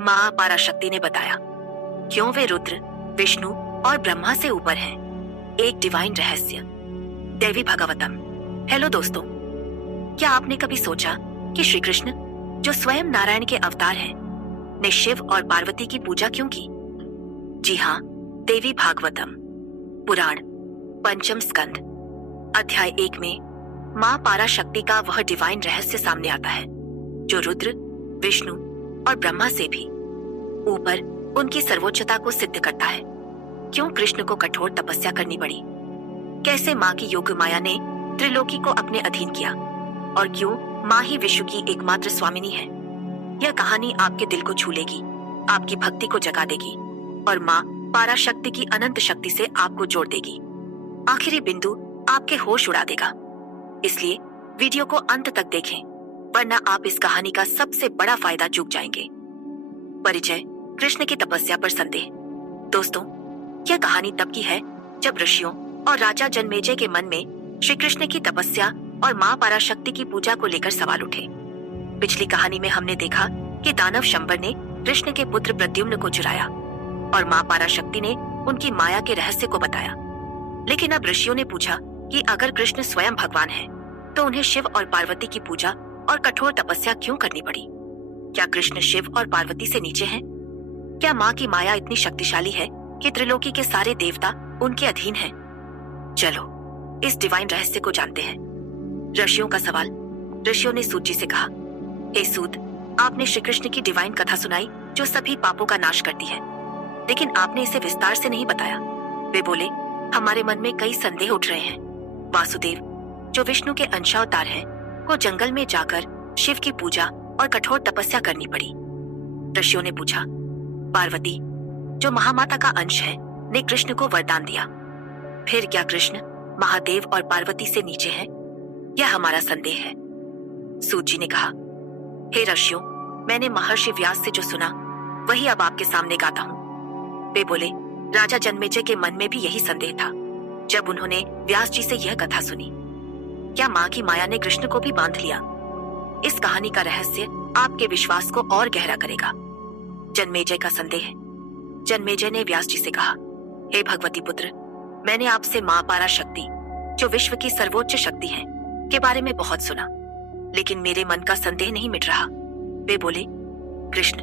माँ पाराशक्ति ने बताया, क्यों वे रुद्र, विष्णु और ब्रह्मा से ऊपर हैं। एक डिवाइन रहस्य। देवी भागवतम। हेलो दोस्तों, क्या आपने कभी सोचा कि श्री कृष्ण, जो स्वयं नारायण के अवतार हैं, ने शिव और पार्वती की पूजा क्यों की? जी हाँ, देवी भागवतम पुराण पंचम स्कंद अध्याय 1 में माँ पाराशक्ति का वह डिवाइन रहस्य सामने आता है, जो रुद्र, विष्णु और ब्रह्मा से भी ऊपर उनकी सर्वोच्चता को सिद्ध करता है। क्यों कृष्ण को कठोर तपस्या करनी पड़ी? कैसे माँ की योग माया ने त्रिलोकी को अपने अधीन किया? और क्यों माँ ही विश्व की एकमात्र स्वामिनी है? यह कहानी आपके दिल को छू लेगी, आपकी भक्ति को जगा देगी और माँ पाराशक्ति की अनंत शक्ति से आपको जोड़ देगी। आखिरी बिंदु आपके होश उड़ा देगा। इसलिए वीडियो को अंत तक देखें, वरना आप इस कहानी का सबसे बड़ा फायदा चूक जाएंगे। परिचय। कृष्ण की तपस्या पर संदेह। दोस्तों, यह कहानी तब की है जब ऋषियों और राजा जनमेजय के मन में श्री कृष्ण की तपस्या और माँ पाराशक्ति की पूजा को लेकर सवाल उठे। पिछली कहानी में हमने देखा कि दानव शंबर ने कृष्ण के पुत्र प्रद्युम्न को चुराया और माँ पाराशक्ति ने उनकी माया के रहस्य को बताया। लेकिन अब ऋषियों ने पूछा कि अगर कृष्ण स्वयं भगवान है, तो उन्हें शिव और पार्वती की पूजा और कठोर तपस्या क्यों करनी पड़ी? क्या कृष्ण शिव और पार्वती से नीचे हैं? क्या माँ की माया इतनी शक्तिशाली है कि त्रिलोकी के सारे देवता उनके अधीन हैं? चलो इस डिवाइन रहस्य को जानते हैं। ऋषियों का सवाल। ऋषियों ने सूत जी से कहा, हे सूत, आपने श्री कृष्ण की डिवाइन कथा सुनाई जो सभी पापों का नाश करती है, लेकिन आपने इसे विस्तार से नहीं बताया। वे बोले, हमारे मन में कई संदेह उठ रहे हैं। वासुदेव, जो विष्णु के अंशावतार हैं, को जंगल में जाकर शिव की पूजा और कठोर तपस्या करनी पड़ी। ऋषियों ने पूछा, पार्वती, जो महामाता का अंश है, ने कृष्ण को वरदान दिया। फिर क्या कृष्ण महादेव और पार्वती से नीचे हैं? यह हमारा संदेह है। सूत जी ने कहा, हे ऋषियों, मैंने महर्षि व्यास से जो सुना वही अब आपके सामने गाता हूँ। वे बोले, राजा जनमेजय के मन में भी यही संदेह था जब उन्होंने व्यास जी से यह कथा सुनी। क्या माँ की माया ने कृष्ण को भी बांध लिया? इस कहानी का रहस्य आपके विश्वास को और गहरा करेगा। जनमेजय का संदेह। जनमेजय ने व्यास जी से कहा, हे भगवती पुत्र, मैंने आपसे माँ पाराशक्ति, जो विश्व की सर्वोच्च शक्ति है, के बारे में बहुत सुना, लेकिन मेरे मन का संदेह नहीं मिट रहा। वे बोले, कृष्ण,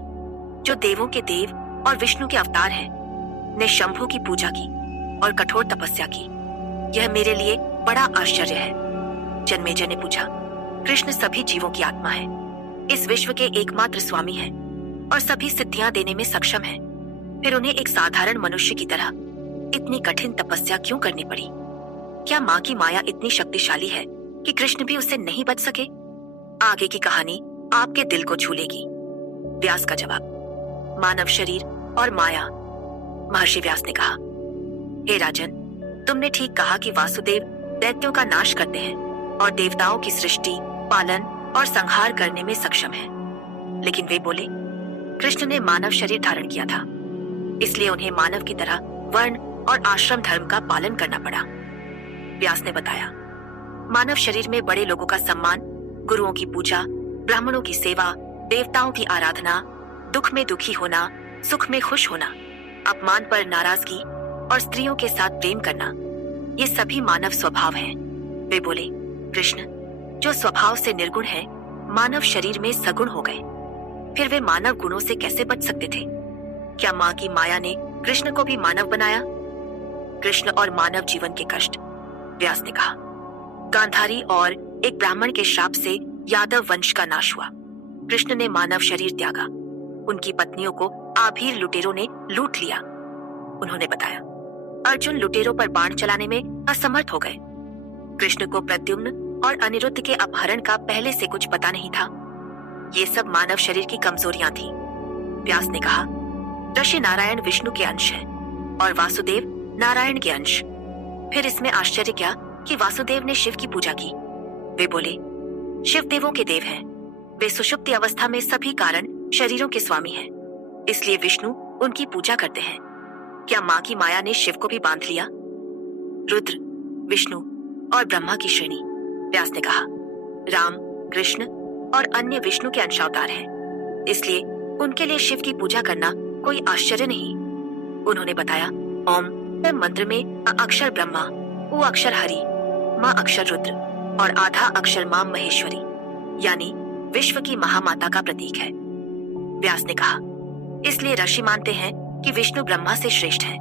जो देवों के देव और विष्णु के अवतार हैं, ने शंभु की पूजा की और कठोर तपस्या की। यह मेरे लिए बड़ा आश्चर्य है। जनमेजय ने पूछा, कृष्ण सभी जीवों की आत्मा है, इस विश्व के एकमात्र स्वामी है और सभी सिद्धियां देने में सक्षम है, फिर उन्हें एक साधारण मनुष्य की तरह इतनी कठिन तपस्या क्यों करनी पड़ी? क्या माँ की माया इतनी शक्तिशाली है कि कृष्ण भी उससे नहीं बच सके? आगे की कहानी आपके दिल को छू लेगी। व्यास का जवाब। मानव शरीर और माया। महर्षि व्यास ने कहा, हे राजन, तुमने ठीक कहा कि वासुदेव दैत्यों का नाश करते हैं और देवताओं की सृष्टि, पालन और संहार करने में सक्षम है। लेकिन वे बोले, कृष्ण ने मानव शरीर धारण किया था, इसलिए उन्हें मानव की तरह वर्ण और आश्रम धर्म का पालन करना पड़ा। व्यास ने बताया, मानव शरीर में बड़े लोगों का सम्मान, गुरुओं की पूजा, ब्राह्मणों की सेवा, देवताओं की आराधना, दुख में दुखी होना, सुख में खुश होना, अपमान पर नाराजगी और स्त्रियों के साथ प्रेम करना, ये सभी मानव स्वभाव हैं। वे बोले, कृष्ण, जो स्वभाव से निर्गुण है, मानव शरीर में सगुण हो गए, फिर वे मानव गुणों से कैसे बच सकते थे? क्या माँ की माया ने कृष्ण को भी मानव बनाया? कृष्ण और मानव जीवन के कष्ट। व्यास ने कहा, गांधारी और एक ब्राह्मण के श्राप से यादव वंश का नाश हुआ। कृष्ण ने मानव शरीर त्यागा। उनकी पत्नियों को आभीर लुटेरों ने लूट लिया। उन्होंने बताया, अर्जुन लुटेरों पर बाण चलाने में असमर्थ हो गए। कृष्ण को प्रद्युम्न और अनिरुद्ध के अपहरण का पहले से कुछ पता नहीं था। ये सब मानव शरीर की कमजोरियां थी। व्यास ने कहा, ऋषि नारायण विष्णु के अंश है और वासुदेव नारायण के अंश। फिर इसमें आश्चर्य क्या कि वासुदेव ने शिव की पूजा की। वे बोले, शिव देवों के देव हैं। वे सुषुप्ति अवस्था में सभी कारण शरीरों के स्वामी हैं, इसलिए विष्णु उनकी पूजा करते हैं। क्या माँ की माया ने शिव को भी बांध लिया? रुद्र, विष्णु और ब्रह्मा की श्रेणी। व्यास ने कहा, राम, कृष्ण और अन्य विष्णु के अंशावतार हैं, इसलिए उनके लिए शिव की पूजा करना कोई आश्चर्य नहीं। उन्होंने बताया, ओम मंत्र में अक्षर ब्रह्मा, उ अक्षर हरि, माँ अक्षर रुद्र और आधा अक्षर माँ महेश्वरी यानी विश्व की महामाता का प्रतीक है। व्यास ने कहा, इसलिए ऋषि मानते हैं कि विष्णु ब्रह्मा से श्रेष्ठ है,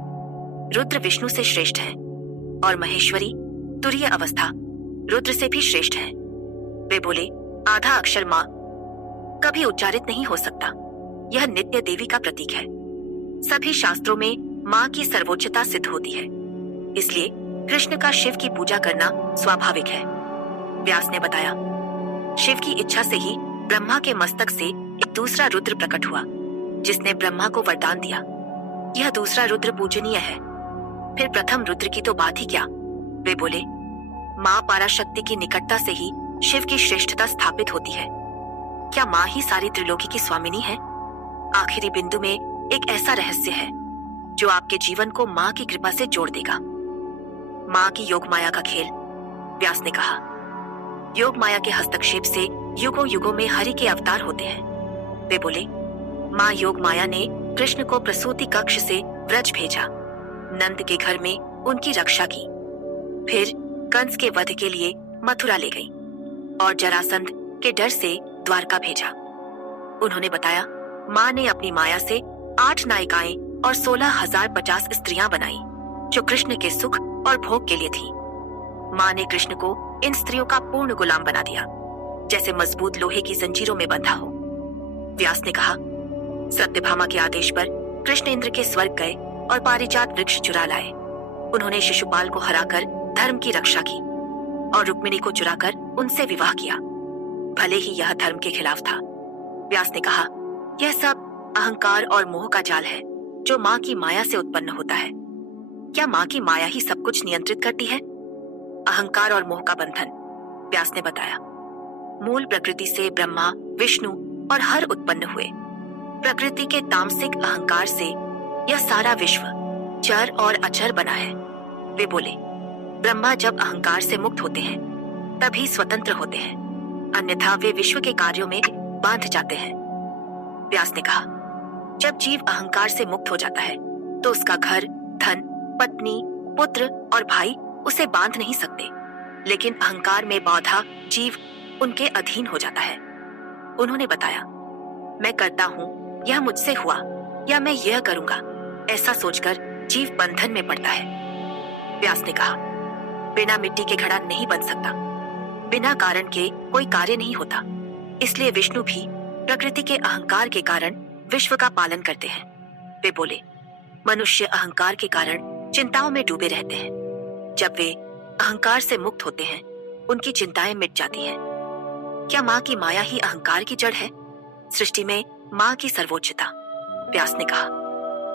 रुद्र विष्णु से श्रेष्ठ है और महेश्वरी तुरीय अवस्था रुद्र से भी श्रेष्ठ है। वे बोले, आधा अक्षर माँ कभी उच्चारित नहीं हो सकता, यह नित्य देवी का प्रतीक है। सभी शास्त्रों में माँ की सर्वोच्चता सिद्ध होती है, इसलिए कृष्ण का शिव की पूजा करना स्वाभाविक है। व्यास ने बताया, शिव की इच्छा से ही ब्रह्मा के मस्तक से एक दूसरा रुद्र प्रकट हुआ, जिसने ब्रह्मा को वरदान दिया। यह दूसरा रुद्र पूजनीय है। फिर प्रथम रुद्र की तो बात ही क्या। वे बोले, माँ पराशक्ति की निकटता से ही शिव की श्रेष्ठता स्थापित होती है। क्या माँ ही सारी त्रिलोकी की स्वामिनी है? आखिरी बिंदु में एक ऐसा रहस्य है जो आपके जीवन को माँ की कृपा से जोड़ देगा। माँ की योग माया का खेल। व्यास ने कहा, योग माया के हस्तक्षेप से युगों युगों में हरि के अवतार होते हैं। वे बोले, माँ योग माया ने कृष्ण को प्रसूति कक्ष से ब्रज भेजा, नंद के घर में उनकी रक्षा की, फिर कंस के वध के लिए मथुरा ले गई और जरासंध के डर से द्वारका भेजा। उन्होंने बताया, माँ ने अपनी माया से 8 नायिकाएं और 16,050 स्त्रियां बनाई जो कृष्ण के सुख और भोग के लिए थी। माँ ने कृष्ण को इन स्त्रियों का पूर्ण गुलाम बना दिया, जैसे मजबूत लोहे की जंजीरों में बंधा हो। व्यास ने कहा, सत्यभामा के आदेश पर कृष्ण इंद्र के स्वर्ग गए और पारिजात वृक्ष चुरा लाए। उन्होंने शिशुपाल को हराकर धर्म की रक्षा की और रुक्मिणी को चुराकर उनसे विवाह किया, भले ही यह धर्म के खिलाफ था। व्यास ने कहा, यह सब अहंकार और मोह का जाल है जो माँ की माया से उत्पन्न होता है। क्या माँ की माया ही सब कुछ नियंत्रित करती है? अहंकार और मोह का बंधन। व्यास ने बताया, मूल प्रकृति से ब्रह्मा, विष्णु और हर उत्पन्न हुए। प्रकृति के तामसिक अहंकार से यह सारा विश्व चर और अचर बना है। वे बोले, ब्रह्मा जब अहंकार से मुक्त होते हैं तभी स्वतंत्र होते हैं, अन्यथा वे विश्व के कार्यों में बांध जाते हैं। व्यास ने कहा, जब जीव अहंकार से मुक्त हो जाता है तो उसका घर, धन, पत्नी, पुत्र और भाई उसे बांध नहीं सकते, लेकिन अहंकार में बाधा जीव उनके अधीन हो जाता है। उन्होंने बताया, मैं करता हूँ, यह मुझसे हुआ, या मैं यह करूंगा, ऐसा सोचकर जीव बंधन में पड़ता है। व्यास ने कहा, बिना मिट्टी के घड़ा नहीं बन सकता, बिना कारण के कोई कार्य नहीं होता। इसलिए विष्णु भी प्रकृति के अहंकार के कारण विश्व का पालन करते हैं। वे बोले, मनुष्य अहंकार के कारण चिंताओं में डूबे रहते हैं। जब वे अहंकार से मुक्त होते हैं, उनकी चिंताएं मिट जाती हैं। क्या माँ की माया ही अहंकार की जड़ है? सृष्टि में माँ की सर्वोच्चता। व्यास ने कहा,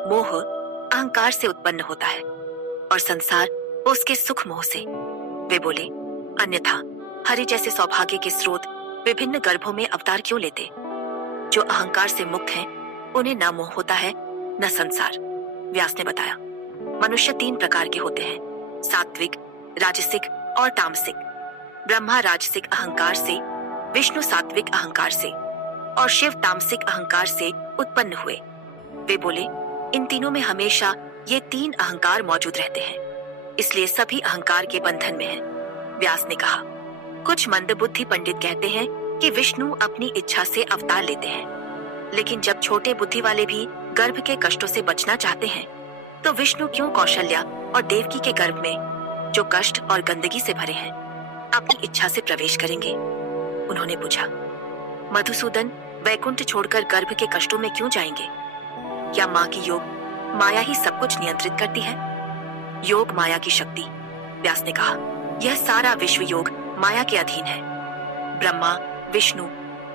मोह अहंकार से उत्पन्न होता है और संसार उसके सुख मोह से। वे बोले, अन्यथा हरि जैसे सौभाग्य के स्रोत विभिन्न गर्भों में अवतार क्यों लेते? जो अहंकार से मुक्त हैं, उन्हें न मोह होता है न संसार। व्यास ने बताया, मनुष्य 3 प्रकार के होते हैं, सात्विक, राजसिक और तामसिक। ब्रह्मा राजसिक अहंकार से, विष्णु सात्विक अहंकार से और शिव तामसिक अहंकार से उत्पन्न हुए। वे बोले, इन तीनों में हमेशा ये 3 अहंकार मौजूद रहते हैं, इसलिए सभी अहंकार के बंधन में हैं। व्यास ने कहा, कुछ मंदबुद्धि पंडित कहते हैं कि विष्णु अपनी इच्छा से अवतार लेते हैं, लेकिन जब छोटे बुद्धि वाले भी गर्भ के कष्टों से बचना चाहते हैं, तो विष्णु क्यों कौशल्या और देवकी के गर्भ में, जो कष्ट और गंदगी से भरे हैं, अपनी इच्छा से प्रवेश करेंगे? उन्होंने पूछा, मधुसूदन वैकुंठ छोड़कर गर्भ के कष्टों में क्यों जाएंगे? क्या माँ की योग माया ही सब कुछ नियंत्रित करती है? योग माया की शक्ति। व्यास ने कहा, यह सारा विश्व योग माया के अधीन है। ब्रह्मा, विष्णु,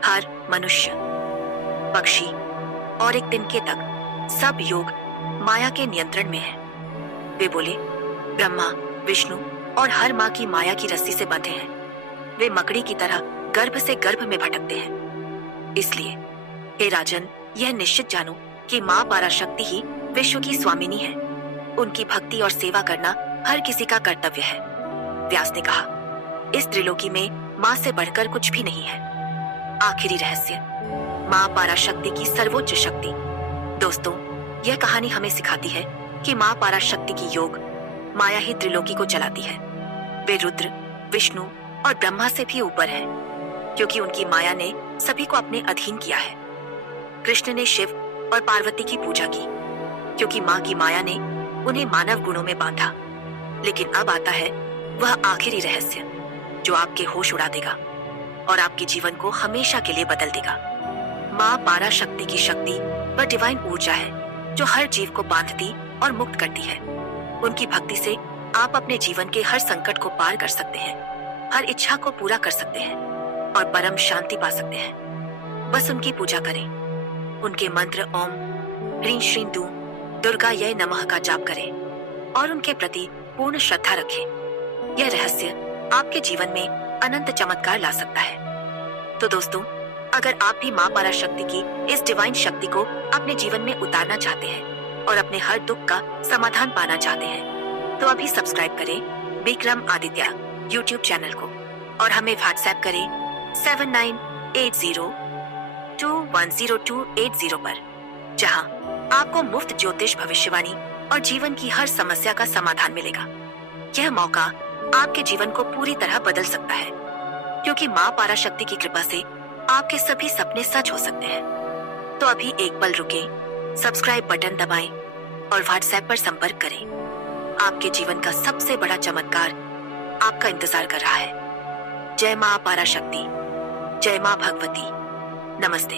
हर, मनुष्य, पक्षी और एक तिनके तक सब योग माया के नियंत्रण में है। वे बोले, ब्रह्मा, विष्णु और हर माँ की माया की रस्सी से बंधे हैं। वे मकड़ी की तरह गर्भ से गर्भ में भटकते हैं। इसलिए हे राजन, यह निश्चित जानो कि माँ पराशक्ति ही विश्व की स्वामिनी है। उनकी भक्ति और सेवा करना हर किसी का कर्तव्य है। व्यास ने कहा, इस त्रिलोकी में माँ से बढ़कर कुछ भी नहीं है। आखिरी रहस्य। माँ पराशक्ति की सर्वोच्च शक्ति। दोस्तों, यह कहानी हमें सिखाती है कि माँ पराशक्ति की योग माया ही त्रिलोकी को चलाती है। वे रुद्र, विष्णु और ब्रह्मा से भी ऊपर है, क्योंकि उनकी माया ने सभी को अपने अधीन किया है। कृष्ण ने शिव और पार्वती की पूजा की, क्योंकि माँ की माया ने उन्हें मानव गुणों में बांधा। लेकिन अब आता है वह आखिरी रहस्य, जो आपके होश उड़ा देगा और आपके जीवन को हमेशा के लिए बदल देगा। माँ पराशक्ति की शक्ति वह डिवाइन ऊर्जा है जो हर जीव को बांधती और मुक्त करती है। उनकी भक्ति से आप अपने जीवन के हर संकट को पार कर सकते हैं, हर इच्छा को पूरा कर सकते हैं और परम शांति पा सकते हैं। बस उनकी पूजा करें, उनके मंत्र ओम ह्रीं श्रीं दू दुर्गा यै नमः का जाप करें और उनके प्रति पूर्ण श्रद्धा रखें। यह रहस्य आपके जीवन में अनंत चमत्कार ला सकता है। तो दोस्तों, अगर आप भी माँ पराशक्ति की इस डिवाइन शक्ति को अपने जीवन में उतारना चाहते हैं और अपने हर दुख का समाधान पाना चाहते हैं, तो अभी सब्सक्राइब करें विक्रम आदित्य यूट्यूब चैनल को और हमें व्हाट्सएप करें 7980210280 पर, जहां आपको मुफ्त ज्योतिष भविष्यवाणी और जीवन की हर समस्या का समाधान मिलेगा। यह मौका आपके जीवन को पूरी तरह बदल सकता है, क्योंकि माँ पराशक्ति की कृपा से आपके सभी सपने सच हो सकते हैं। तो अभी एक पल रुके, सब्सक्राइब बटन दबाएं और व्हाट्सएप पर संपर्क करें। आपके जीवन का सबसे बड़ा चमत्कार आपका इंतजार कर रहा है। जय माँ पराशक्ति, जय माँ भगवती, नमस्ते।